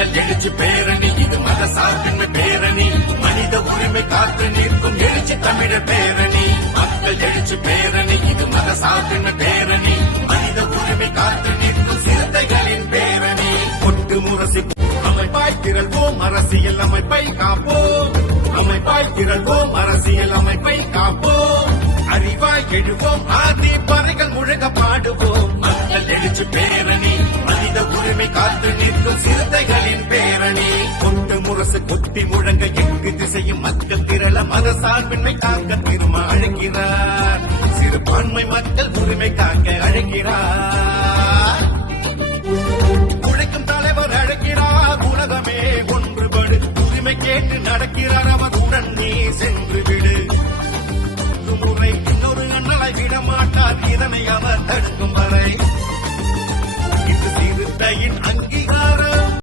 மக்கள் எழுச்சி பேரணி இது மத சார்பின்மை பேரணி மனித உரிமை காத்து நிற்கும் எழுச்சி தமிழர் பேரணி மக்கள் எழுச்சி பேரணி இது மத சார்பின்மை பேரணி மனித உரிமை காத்து நிற்கும் சிறுத்தைகளின் பேரணி கொட்டு முரசி அமைப்பாய் திரள்வோம் அரசியல் அமைப்பை காப்போம் அமைப்பாய் திரள்வோம் அரசியல் அமைப்பை காப்போம் அறிவாய் எழுவோம் ஆதி பறைகள் முழுக பாடுவோம் மக்கள் எழுச்சி பேரணி மனித உரிமை காத்து நிற்கும் சிறுத்தைகளின் பேரணி கொட்டு முரசு கொட்டி முழங்க எங்கு திசையும் மக்கள் திரள மத சார்பின்மை காக்க திரும்ப அழைக்கிறார் சிறுபான்மை மக்கள் உரிமை காக்க அழைக்கிறார் உழைக்கும் தலைவர் அழைக்கிறார் உலகமே ஒன்றுபடு உரிமை கேட்டு நடக்கிறார் அவர் உடன் நீ சென்று